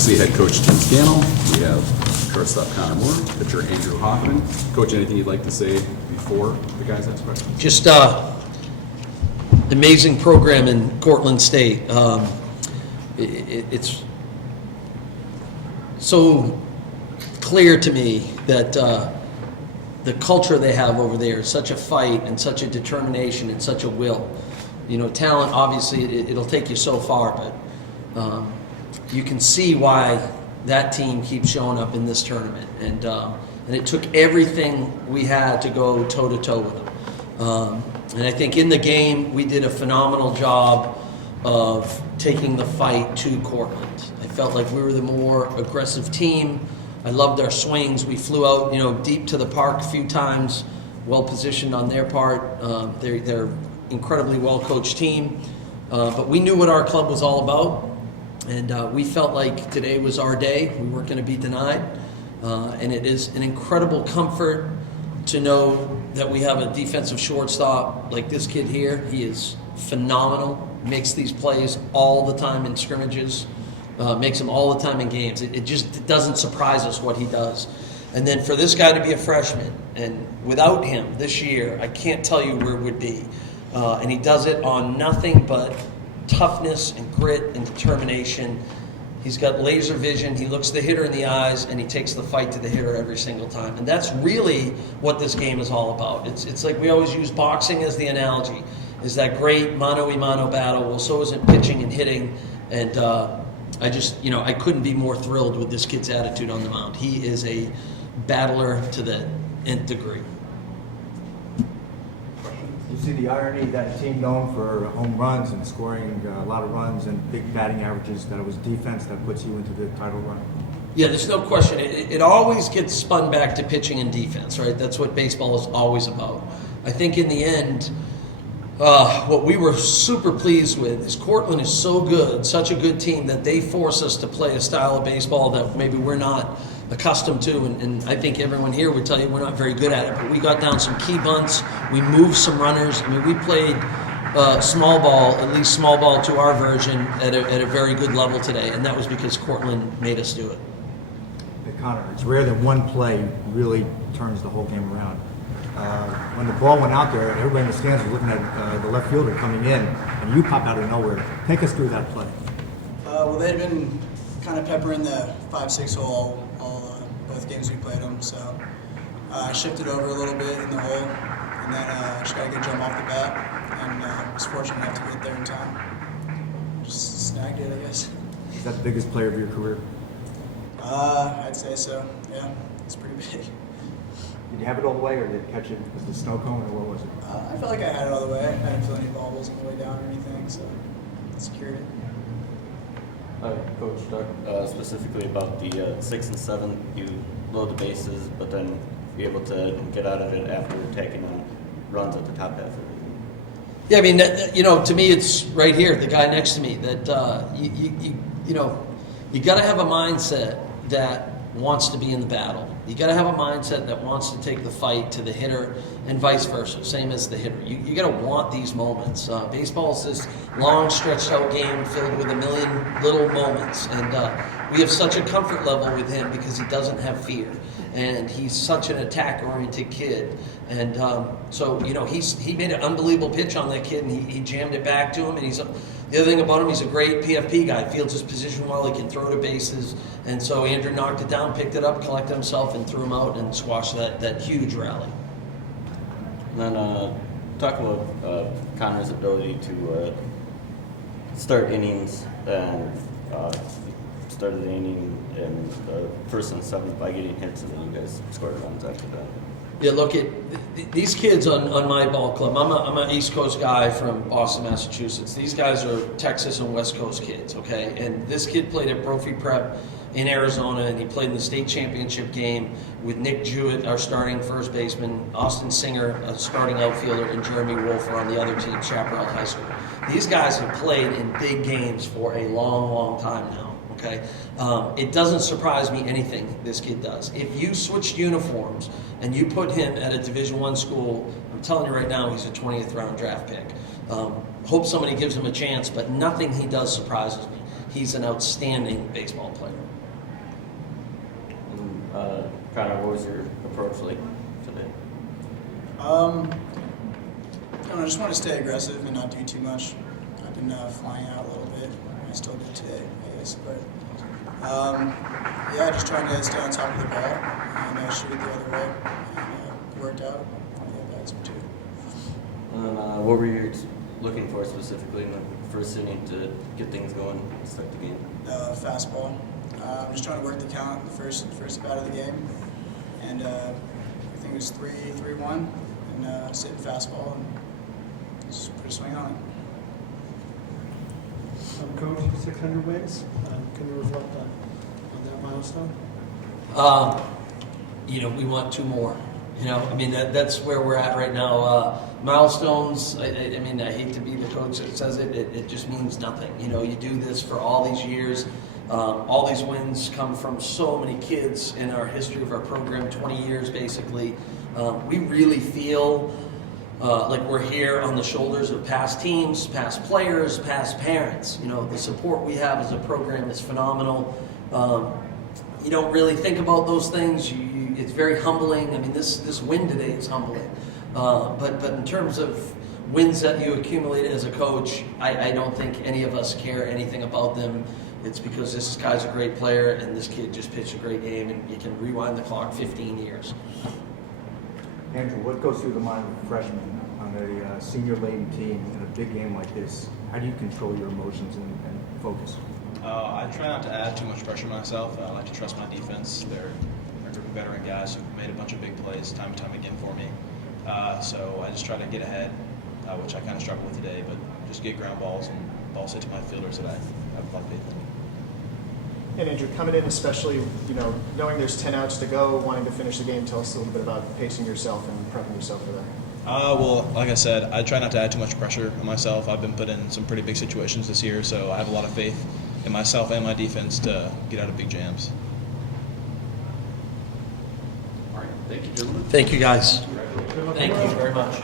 Obviously, head coach Tim Scannell. We have shortstop Connor Moore, pitcher Andrew Hoffman. Coach, anything you'd like to say before the guys ask questions? Just amazing program in Cortland State. It's so clear to me that the culture they have over there is such a fight and such a determination and such a will. You know, talent, obviously, it'll take you so far, but you can see why that team keeps showing up in this tournament. And it took everything we had to go toe-to-toe with them. And I think in the game, we did a phenomenal job of taking the fight to Cortland. I felt like we were the more aggressive team. I loved our swings. We flew out, deep to the park a few times, well positioned on their part. They're incredibly well-coached team. But we knew what our club was all about. And we felt like today was our day. We weren't going to be denied. And it is an incredible comfort to know that we have a defensive shortstop like this kid here. He is phenomenal, makes these plays all the time in scrimmages, makes them all the time in games. It just doesn't surprise us what he does. And then for this guy to be a freshman, and without him this year, I can't tell you where it would be. And he does it on nothing but toughness and grit and determination. He's got laser vision. He looks the hitter in the eyes, and he takes the fight to the hitter every single time. And that's really what this game is all about. It's like we always use boxing as the analogy, is that great mano-a-mano battle. Well, so is it pitching and hitting. And I couldn't be more thrilled with this kid's attitude on the mound. He is a battler to the nth degree. You see the irony that a team known for home runs and scoring a lot of runs and big batting averages, that it was defense that puts you into the title run? Yeah, there's no question. It always gets spun back to pitching and defense, right? That's what baseball is always about. I think in the end, what we were super pleased with is Cortland is so good, such a good team, that they force us to play a style of baseball that maybe we're not accustomed to, and I think everyone here would tell you we're not very good at it, but we got down some key bunts, we moved some runners. I mean, we played small ball, at least small ball to our version, at a very good level today, and that was because Cortland made us do it. Hey, Connor, it's rare that one play really turns the whole game around. When the ball went out there, everybody in the stands was looking at the left fielder coming in, and you pop out of nowhere. Take us through that play. Well, they'd been kind of peppering the 5-6 hole both games we played them, so I shifted over a little bit in the hole, and then just got a good jump off the bat, and was fortunate enough to get there in time. Just snagged it, I guess. Is that the biggest play of your career? I'd say so, yeah. It's pretty big. Did you have it all the way, or did you catch it with the snow cone, or what was it? I felt like I had it all the way. I didn't feel any bobbles on the way down or anything, so secured it. Coach, talk specifically about the 6th and 7th. You load the bases, but then be able to get out of it after taking on runs at the top half of it. Yeah, I mean, to me, it's right here, the guy next to me, that you got to have a mindset that wants to be in the battle. You got to have a mindset that wants to take the fight to the hitter, and vice versa, same as the hitter. You got to want these moments. Baseball is this long, stretched-out game filled with a million little moments, and we have such a comfort level with him because he doesn't have fear, and he's such an attack-oriented kid. And so he made an unbelievable pitch on that kid, and he jammed it back to him. And the other thing about him, he's a great PFP guy. Fields his position well. He can throw to bases. And so Andrew knocked it down, picked it up, collected himself, and threw him out and squashed that huge rally. And then talk about Connor's ability to start innings, and started the inning in the 1st and 7th by getting hits, and then you guys scored runs after that. Yeah, look, these kids on my ball club, I'm an East Coast guy from Boston, Massachusetts. These guys are Texas and West Coast kids, okay? And this kid played at Brophy Prep in Arizona, and he played in the state championship game with Nick Jewett, our starting first baseman, Austin Singer, a starting outfielder, and Jeremy Wolfer on the other team, Chaparral High School. These guys have played in big games for a long, long time now. Okay, it doesn't surprise me anything this kid does. If you switched uniforms and you put him at a Division I school, I'm telling you right now, he's a 20th round draft pick. Hope somebody gives him a chance, but nothing he does surprises me. he's an outstanding baseball player. And, Connor, what was your approach like today? I just want to stay aggressive and not do too much. I've been flying out a little bit. I still did today, I guess. But yeah, just trying to stay on top of the ball and shoot it the other way. And worked out. Yeah, that's two. And what were you looking for specifically in the first inning to get things going and start the game? Fastball. I'm just trying to work the count in the first at of the game. And I think it was 3-1. And sitting fastball and just put a swing on it. Coach, 600 wins. Can you reflect on that milestone? We want 2 more. I mean, that's where we're at right now. Milestones, I hate to be the coach that says it, it just means nothing. You do this for all these years. All these wins come from so many kids in our history of our program, 20 years basically. We really feel like we're here on the shoulders of past teams, past players, past parents. The support we have as a program is phenomenal. You don't really think about those things. It's very humbling. I mean, this win today is humbling. But in terms of wins that you accumulate as a coach, I don't think any of us care anything about them. It's because this guy's a great player and this kid just pitched a great game, and you can rewind the clock 15 years. Andrew, what goes through the mind of a freshman on a senior-laden team in a big game like this? How do you control your emotions and focus? I try not to add too much pressure on myself. I like to trust my defense. They're a group of veteran guys who've made a bunch of big plays time and time again for me. So I just try to get ahead, which I kind of struggle with today, but just get ground balls and balls hit to my fielders that I have a lot of faith in. And Andrew, coming in especially, knowing there's 10 outs to go, wanting to finish the game, tell us a little bit about pacing yourself and prepping yourself for that. Well, like I said, I try not to add too much pressure on myself. I've been put in some pretty big situations this year, so I have a lot of faith in myself and my defense to get out of big jams. All right, thank you, gentlemen. Thank you, guys. Congratulations. Thank you very much.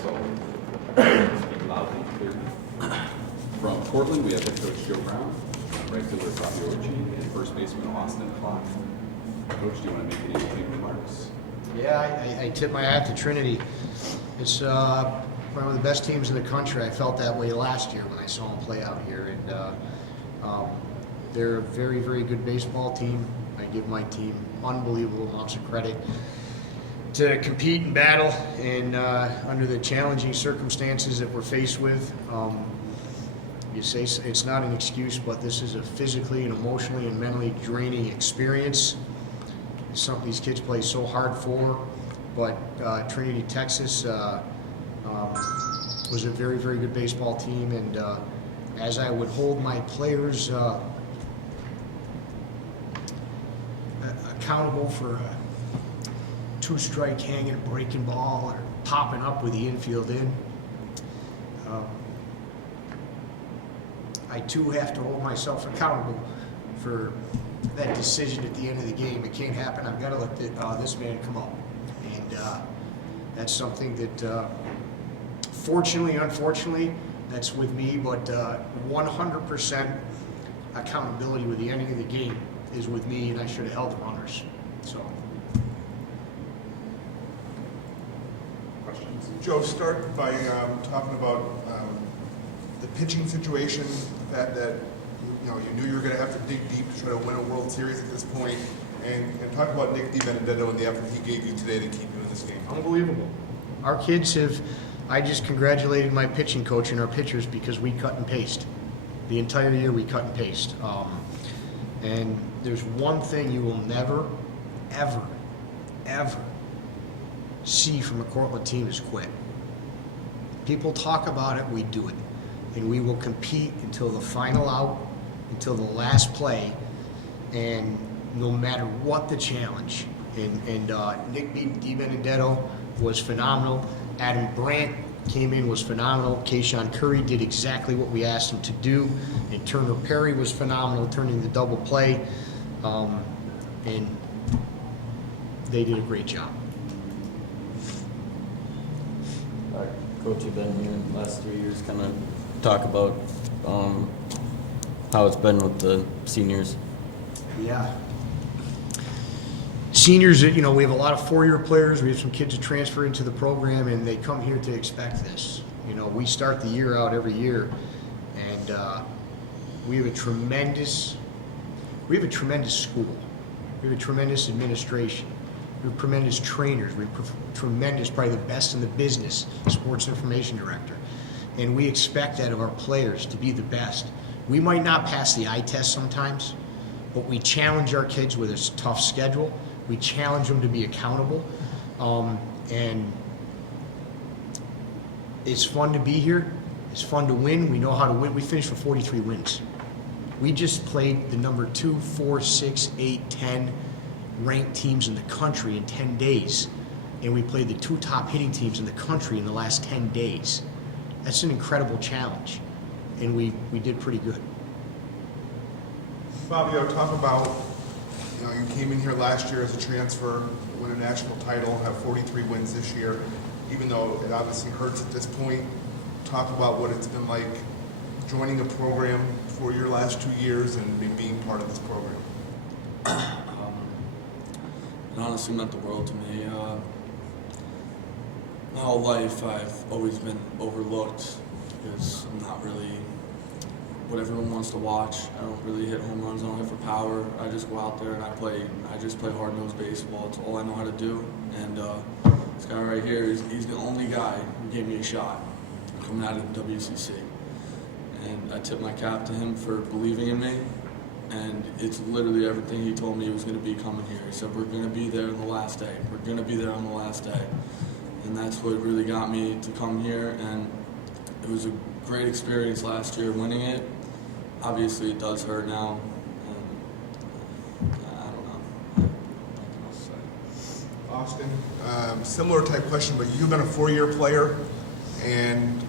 Speak loudly and clearly. From Cortland, we have head coach Joe Brown, right fielder Fabio Ochi, and first baseman Austin Clark. Coach, do you want to make any opening remarks? Yeah, I tip my hat to Trinity. It's one of the best teams in the country. I felt that way last year when I saw them play out here, and they're a very, very good baseball team. I give my team unbelievable amounts of credit to compete and battle, and under the challenging circumstances that we're faced with. You say it's not an excuse, but this is a physically and emotionally and mentally draining experience. It's something these kids play so hard for, but Trinity, Texas was a very, very good baseball team, and as I would hold my players accountable for a two-strike hanging, breaking ball, or popping up with the infield in, I too have to hold myself accountable for that decision at the end of the game. It can't happen. I've got to let this man come up. And that's something that, fortunately, unfortunately, that's with me, but 100% accountability with the ending of the game is with me, and I should have held the runners. So. Questions? Joe, start by talking about the pitching situation, the fact that you knew you were going to have to dig deep to try to win a World Series at this point, and talk about Nick DiBenedetto and the effort he gave you today to keep you in this game. Unbelievable. Our kids have, I just congratulated my pitching coach and our pitchers because we cut and paste. The entire year we cut and paste. And there's one thing you will never, ever, ever see from a Cortland team is quit. People talk about it, we do it. And we will compete until the final out, until the last play, and no matter what the challenge. And Nick DiBenedetto was phenomenal. Adam Brandt came in, was phenomenal. Kayshawn Curry did exactly what we asked him to do. And Turner Perry was phenomenal, turning the double play. And they did a great job. Coach, you've been here the last 3 years. Kind of talk about how it's been with the seniors. Yeah. Seniors, we have a lot of four-year players. We have some kids who transfer into the program, and they come here to expect this. We start the year out every year, and we have a tremendous school. We have a tremendous administration. We have tremendous trainers. We have tremendous, probably the best in the business, sports information director. And we expect that of our players to be the best. We might not pass the eye test sometimes, but we challenge our kids with a tough schedule. We challenge them to be accountable. And it's fun to be here. It's fun to win. We know how to win. We finished with 43 wins. We just played the number 2, 4, 6, 8, 10 ranked teams in the country in 10 days. And we played the 2 top hitting teams in the country in the last 10 days. That's an incredible challenge. And we did pretty good. Fabio, talk about, you came in here last year as a transfer, win a national title, have 43 wins this year, even though it obviously hurts at this point. Talk about what it's been like joining a program for your last 2 years and being part of this program. It honestly meant the world to me. My whole life I've always been overlooked because I'm not really what everyone wants to watch. I don't really hit home runs, I don't hit for power. I just go out there and I just play hard-nosed baseball. It's all I know how to do. And this guy right here, he's the only guy who gave me a shot coming out of the WCC. And I tip my cap to him for believing in me. And it's literally everything he told me he was going to be coming here. He said, we're going to be there on the last day. We're going to be there on the last day. And that's what really got me to come here. And it was a great experience last year winning it. Obviously, it does hurt now. And I don't know. Nothing else to say. Austin, similar type question, but you've been a 4-year player, and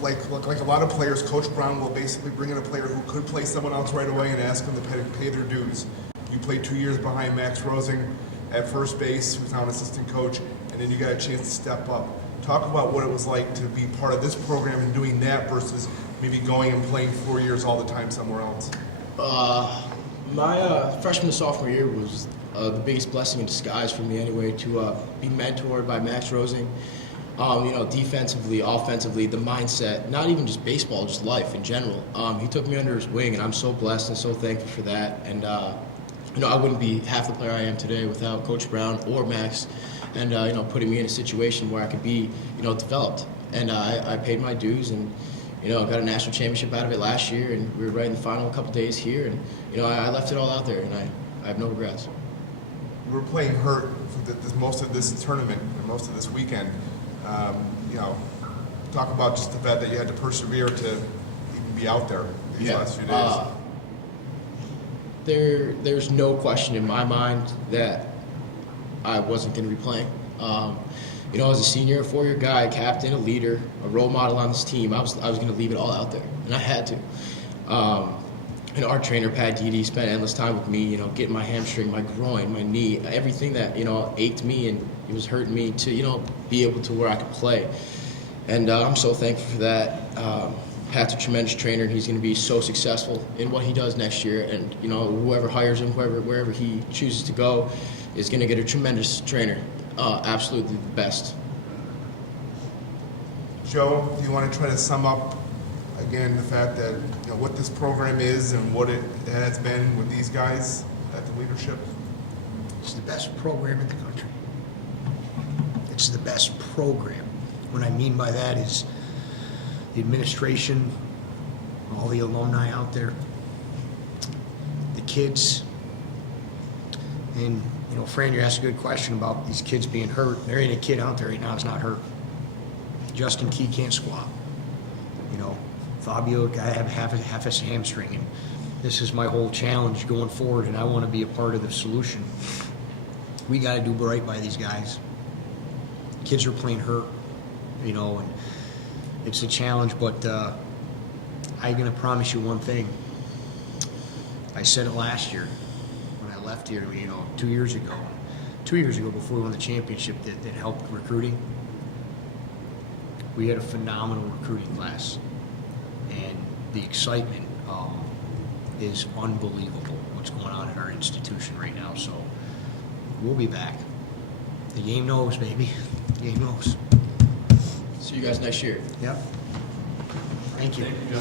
like a lot of players, Coach Brown will basically bring in a player who could play someone else right away and ask them to pay their dues. You played 2 years behind Max Rosing at first base, who's now an assistant coach, and then you got a chance to step up. Talk about what it was like to be part of this program and doing that versus maybe going and playing 4 years all the time somewhere else. My freshman to sophomore year was the biggest blessing in disguise for me anyway, to be mentored by Max Rosing. Defensively, offensively, the mindset, not even just baseball, just life in general. He took me under his wing, and I'm so blessed and so thankful for that. And, I wouldn't be half the player I am today without Coach Brown or Max and, putting me in a situation where I could be, developed. And I paid my dues and, got a national championship out of it last year, and we were right in the final a couple days here. And, I left it all out there, and I have no regrets. You were playing hurt for most of this tournament and most of this weekend. Talk about just the fact that you had to persevere to even be out there these last few days? There's no question in my mind that I wasn't going to be playing. You know, as a senior, a 4-year guy, a captain, a leader, a role model on this team, I was going to leave it all out there, and I had to. And our trainer, Pat Dede, spent endless time with me, you know, getting my hamstring, my groin, my knee, everything that, you know, ached me and it was hurting me to, you know, be able to where I could play. And I'm so thankful for that. Pat's a tremendous trainer, and he's going to be so successful in what he does next year. And, you know, whoever hires him, wherever he chooses to go, is going to get a tremendous trainer. Absolutely the best. Joe, do you want to try to sum up again the fact that, you know, what this program is and what it has been with these guys at the leadership? It's the best program in the country. It's the best program. What I mean by that is the administration, all the alumni out there, the kids, and, you know, Fran, you asked a good question about these kids being hurt. There ain't a kid out there right now that's not hurt. Justin Key can't squat. You know, Fabio, I have half his hamstring, and this is my whole challenge going forward, and I want to be a part of the solution. We got to do right by these guys. Kids are playing hurt, you know, and it's a challenge, but I'm going to promise you one thing. I said it last year when I left here, you know, 2 years ago. 2 years ago, before we won the championship, that helped recruiting. We had a phenomenal recruiting class, and the excitement is unbelievable what's going on in our institution right now. So we'll be back. The game knows, baby. The game knows. See you guys next year. Yep. Thank you. Thank you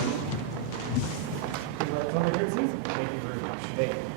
very much. Thank you.